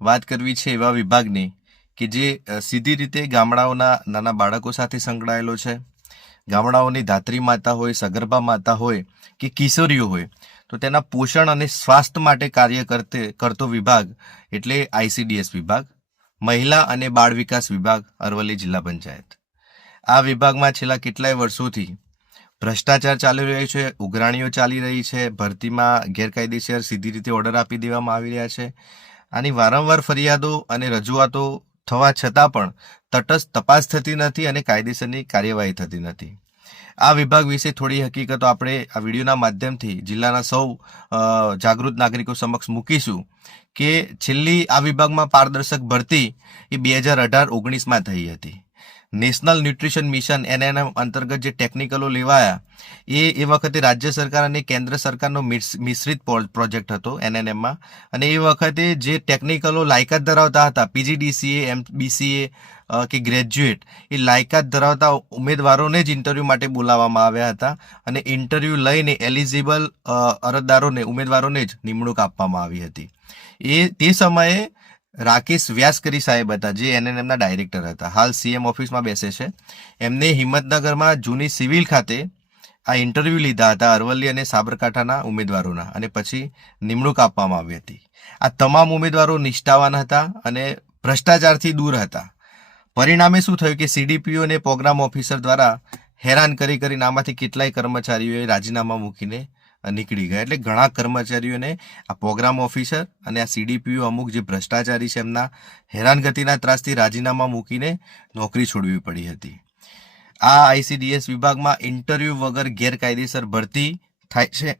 વાત કરવી છે એવા વિભાગની કે જે સીધી રીતે ગામડાઓના નાના બાળકો સાથે સંકળાયેલો છે. ગામડાઓની ધાત્રી માતા હોય, સગર્ભા માતા હોય કે કિશોરીઓ હોય, તો તેના પોષણ અને સ્વાસ્થ્ય માટે કાર્ય કરતે, કરતો વિભાગ એટલે આઈસીડીએસ વિભાગ, મહિલા અને બાળ વિકાસ વિભાગ, અરવલ્લી જિલ્લા પંચાયત. આ વિભાગમાં છેલ્લા કેટલાય વર્ષોથી ભ્રષ્ટાચાર ચાલી રહ્યો છે, ઉઘરાણીઓ ચાલી રહી છે, ભરતીમાં ગેરકાયદેસર સીધી રીતે ઓર્ડર આપી દેવામાં આવી રહ્યા છે. આની વારંવાર ફરિયાદો અને રજૂઆતો થવા છતાં પણ તટસ્થ તપાસ થતી નથી અને કાયદેસરની કાર્યવાહી થતી નથી. આ વિભાગ વિશે થોડી હકીકતો આપણે આ વિડીયોના માધ્યમથી જિલ્લાના સૌ જાગૃત નાગરિકો સમક્ષ મૂકીશું કે છેલ્લી આ વિભાગમાં પારદર્શક ભરતી એ બે હજાર અઢાર ઓગણીસમાં થઈ હતી. નેશનલ ન્યુટ્રિશન મિશન એનએનએમ અંતર્ગત જે ટેકનિકલો લેવાયા, એ એ વખતે રાજ્ય સરકાર અને કેન્દ્ર સરકારનો મિશ્રિત પ્રોજેક્ટ હતો એનએનએમમાં. અને એ વખતે જે ટેકનિકલો લાયકાત ધરાવતા હતા, પીજીડીસીએ એમ બીસીએ કે ગ્રેજ્યુએટ, એ લાયકાત ધરાવતા ઉમેદવારોને જ ઇન્ટરવ્યૂ માટે બોલાવવામાં આવ્યા હતા. અને ઇન્ટરવ્યૂ લઈને એલિજિબલ અરજદારોને, ઉમેદવારોને જ નિમણૂક આપવામાં આવી હતી. એ, તે સમયે રાકેશ વ્યાસકરી સાહેબ હતા, જે એનએનએમના ડાયરેક્ટર હતા. હાલ સીએમ ઓફિસમાં બેસે છે. એમને હિંમતનગરમાં જૂની સિવિલ ખાતે આ ઇન્ટરવ્યૂ લીધા હતા, અરવલ્લી અને સાબરકાંઠાના ઉમેદવારોના. અને પછી નિમણૂક આપવામાં આવી હતી. આ તમામ ઉમેદવારો નિષ્ઠાવાન હતા અને ભ્રષ્ટાચારથી દૂર હતા. પરિણામે શું થયું કે સીડીપીઓ અને પ્રોગ્રામ ઓફિસર દ્વારા હેરાન કરી કરીને આમાંથી કેટલાય કર્મચારીઓએ રાજીનામા મૂકીને નીકળી ગયા. એટલે ઘણા કર્મચારીઓને આ પ્રોગ્રામ ઓફિસર અને આ સીડીપીઓ અમુક જે ભ્રષ્ટાચારી છે એમના હેરાનગતિના ત્રાસથી રાજીનામા મૂકીને નોકરી છોડવી પડી હતી. આ આઈસીડીએસ વિભાગમાં ઇન્ટરવ્યૂ વગર ગેરકાયદેસર ભરતી થાય છે.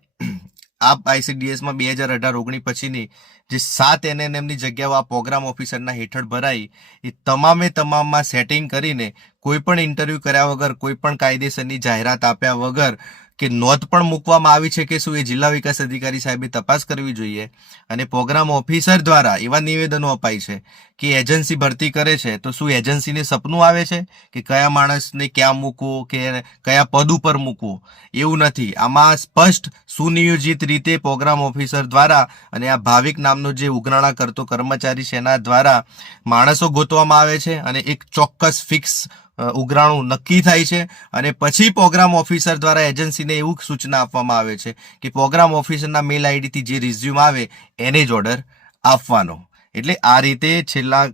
આ આઈસીડીએસમાં બે હજાર અઢાર ઓગણીસ પછીની જે સાત એનએનએમની જગ્યાઓ આ પ્રોગ્રામ ઓફિસરના હેઠળ ભરાઈ, એ તમામે તમામમાં સેટિંગ કરીને કોઈ પણ ઇન્ટરવ્યૂ કર્યા વગર, કોઈ પણ કાયદેસરની જાહેરાત આપ્યા વગર કે નોંધ પણ મૂકવામાં આવી છે કે શું એ જિલ્લા વિકાસ અધિકારી સાહેબે તપાસ કરવી જોઈએ? અને પ્રોગ્રામ ઓફિસર દ્વારા એવા નિવેદનો અપાય છે કે એજન્સી ભરતી કરે છે, તો શું એજન્સીને સપનું આવે છે કે કયા માણસને ક્યાં મૂકવો કે કયા પદ ઉપર મૂકવો? એવું નથી. આમાં સ્પષ્ટ સુનિયોજિત રીતે પ્રોગ્રામ ઓફિસર દ્વારા અને આ ભાવિક નામનો જે ઉઘરાણા કરતો કર્મચારી છે એના દ્વારા માણસો ગોતવામાં આવે છે અને એક ચોક્કસ ફિક્સ ઉઘરાણું નક્કી થાય છે અને પછી પ્રોગ્રામ ઓફિસર દ્વારા એજન્સીને એવું સૂચના આપવામાં આવે છે કે પ્રોગ્રામ ઓફિસરના મેલ આઈડીથી જે રિઝ્યુમ આવે એને જ ઓર્ડર આપવાનો. એટલે આ રીતે છેલ્લા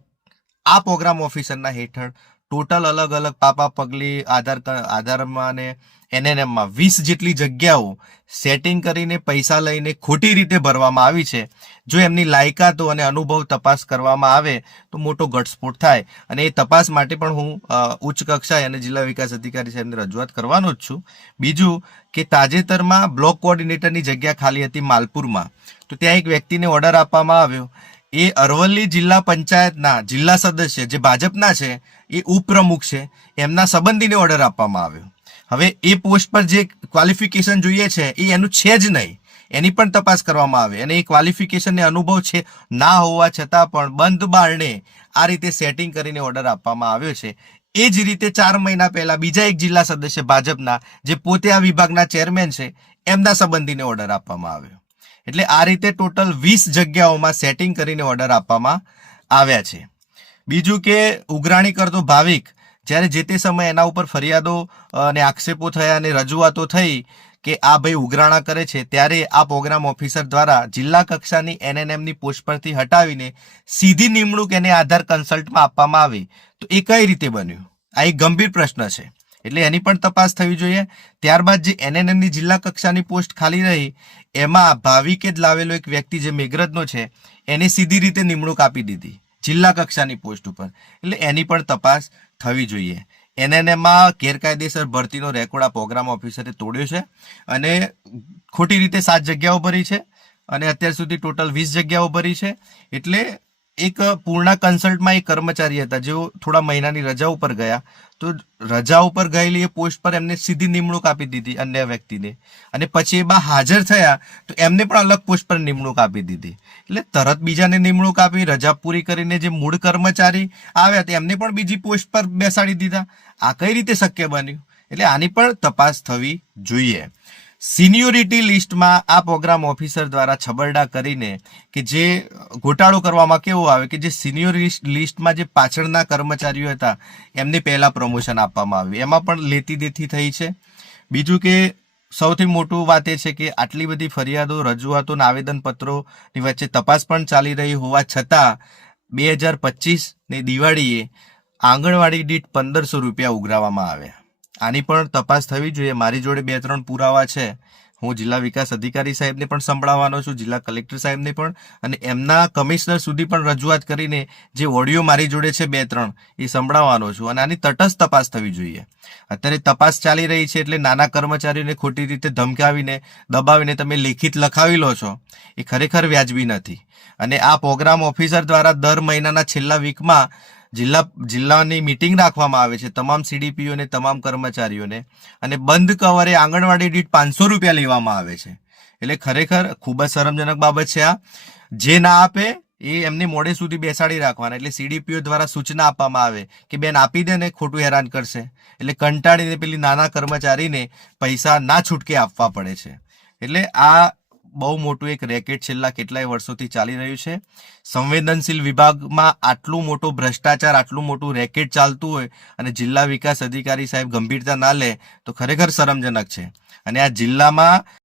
આ પ્રોગ્રામ ઓફિસરના હેઠળ ટોટલ અલગ અલગ પાપા પગલી, આધાર આધારમાં અને એનએનએમમાં વીસ જેટલી જગ્યાઓ સેટિંગ કરીને પૈસા લઈને ખોટી રીતે ભરવામાં આવી છે. જો એમની લાયકાતો અને અનુભવ તપાસ કરવામાં આવે તો મોટો ઘટસ્ફોટ થાય. અને એ તપાસ માટે પણ હું ઉચ્ચ કક્ષાએ અને જિલ્લા વિકાસ અધિકારી સાહેબને રજૂઆત કરવાનો જ છું. બીજું કે તાજેતરમાં બ્લોક કોઓર્ડિનેટરની જગ્યા ખાલી હતી માલપુરમાં. તો ત્યાં એક વ્યક્તિને ઓર્ડર આપવામાં આવ્યો. એ અરવલ્લી જિલ્લા પંચાયતના જિલ્લા સદસ્ય જે ભાજપના છે એ ઉપપ્રમુખ છે, એમના સંબંધીને ઓર્ડર આપવામાં આવ્યો. હવે એ પોસ્ટ પર જે ક્વોલિફિકેશન જોઈએ છે, એ એનું છે જ નહીં. એની પણ તપાસ કરવામાં આવે. અને એ ક્વોલિફિકેશનને અનુભવ છે, ના હોવા છતાં પણ બંધ બારણે આ રીતે સેટિંગ કરીને ઓર્ડર આપવામાં આવ્યો છે. એ જ રીતે ચાર મહિના પહેલા બીજા એક જિલ્લા સદસ્ય ભાજપના, જે પોતે આ વિભાગના ચેરમેન છે, એમના સંબંધીને ઓર્ડર આપવામાં આવ્યો. એટલે આ રીતે ટોટલ વીસ જગ્યાઓમાં સેટિંગ કરીને ઓર્ડર આપવામાં આવ્યા છે. બીજું કે ઉઘરાણી કરતો ભાવિક જ્યારે જે તે સમયે એના ઉપર ફરિયાદો અને આક્ષેપો થયા અને રજૂઆતો થઈ કે આ ભાઈ ઉઘરાણા કરે છે, ત્યારે આ પ્રોગ્રામ ઓફિસર દ્વારા જિલ્લા કક્ષાની એનએનએમની પોસ્ટ પરથી હટાવીને સીધી નિમણૂક એને આધાર કન્સલ્ટમાં આપવામાં આવી. તો એ કઈ રીતે બન્યું? આ એક ગંભીર પ્રશ્ન છે. એટલે એની પણ તપાસ થવી જોઈએ. ત્યારબાદ જે એનએનએમની જિલ્લા કક્ષાની પોસ્ટ ખાલી રહી, એમાં ભાવિકે જ લાવેલો એક વ્યક્તિ જે મેઘરજનો છે, એને સીધી રીતે નિમણૂક આપી દીધી. જિલ્લા કક્ષાની પોસ્ટ ઉપર. એટલે એની પણ તપાસ થવી જોઈએ. એનએનએમાં ગેરકાયદેસર ભરતીનો રેકોર્ડ આ પ્રોગ્રામ ઓફિસરે તોડ્યો છે અને ખોટી રીતે સાત જગ્યાઓ ભરી છે અને અત્યાર સુધી ટોટલ વીસ જગ્યાઓ ભરી છે. એટલે એક પૂર્ણા કન્સલ્ટમાં એક કર્મચારી હતા, જેઓ થોડા મહિનાની રજા ઉપર ગયા. તો રજા ઉપર ગયેલી એ પોસ્ટ પર એમને સીધી નિમણૂક આપી દીધી અન્ય વ્યક્તિને. અને પછી એ બા હાજર થયા, તો એમને પણ અલગ પોસ્ટ પર નિમણૂક આપી દીધી. એટલે તરત બીજાને નિમણૂક આપી, રજા પૂરી કરીને જે મૂળ કર્મચારી આવ્યા તો એમને પણ બીજી પોસ્ટ પર બેસાડી દીધા. આ કઈ રીતે શક્ય બન્યું? એટલે આની પણ તપાસ થવી જોઈએ. સિનિયોરિટી લિસ્ટમાં આ પ્રોગ્રામ ઓફિસર દ્વારા છબરડા કરીને કે જે ઘોટાળો કરવામાં કેવો આવે કે જે સિનિયર લિસ્ટમાં જે પાછળના કર્મચારીઓ હતા, એમને પહેલાં પ્રમોશન આપવામાં આવ્યું. એમાં પણ લેતી દેતી થઈ છે. બીજું કે સૌથી મોટું વાત એ છે કે આટલી બધી ફરિયાદો, રજૂઆતો અને આવેદનપત્રોની વચ્ચે તપાસ પણ ચાલી રહી હોવા છતાં બે હજાર પચીસની દિવાળીએ આંગણવાડી દીઠ પંદરસો રૂપિયા ઉઘરાવવામાં આવ્યા. આની પણ તપાસ થવી જોઈએ. મારી જોડે બે, ત્રણ પુરાવા છે. હું જિલ્લા વિકાસ અધિકારી સાહેબને પણ સંભળાવવાનો છું, જિલ્લા કલેક્ટર સાહેબને પણ. અને એમના કમિશનર સુધી પણ રજૂઆત કરીને જે ઓડિયો મારી જોડે છે, બે, ત્રણ, એ સંભળાવવાનો છું. અને આની તટસ્થ તપાસ થવી જોઈએ. અત્યારે તપાસ ચાલી રહી છે એટલે નાના કર્મચારીઓને ખોટી રીતે ધમકાવીને, દબાવીને તમે લેખિત લખાવી લો છો. એ ખરેખર વ્યાજબી નથી. અને આ પ્રોગ્રામ ઓફિસર દ્વારા દર મહિનાના છેલ્લા વીકમાં જિલ્લા જિલ્લાની મિટિંગ રાખવામાં આવે છે. તમામ સીડીપીઓને તમામ કર્મચારીઓને. અને બંધ કવરે આંગણવાડી દીઠ પાંચસો રૂપિયા લેવામાં આવે છે. એટલે ખરેખર ખૂબ જ શરમજનક બાબત છે આ. જે ના આપે એ એમને મોડે સુધી બેસાડી રાખવાના. એટલે સીડીપીઓ દ્વારા સૂચના આપવામાં આવે કે બેન આપી દે ને ખોટું હેરાન કરશે. એટલે કંટાળીને પેલી નાના કર્મચારીને પૈસા ના છૂટકે આપવા પડે છે. એટલે આ બહુ મોટું એક રેકેટ છેલ્લા કેટલાય વર્ષોથી ચાલી રહ્યું છે. સંવેદનશીલ વિભાગમાં આટલું મોટું ભ્રષ્ટાચાર, આટલું મોટું રેકેટ ચાલતું હોય અને જિલ્લા વિકાસ અધિકારી સાહેબ ગંભીરતા ના લે, તો ખરેખર શરમજનક છે. અને આ જિલ્લામાં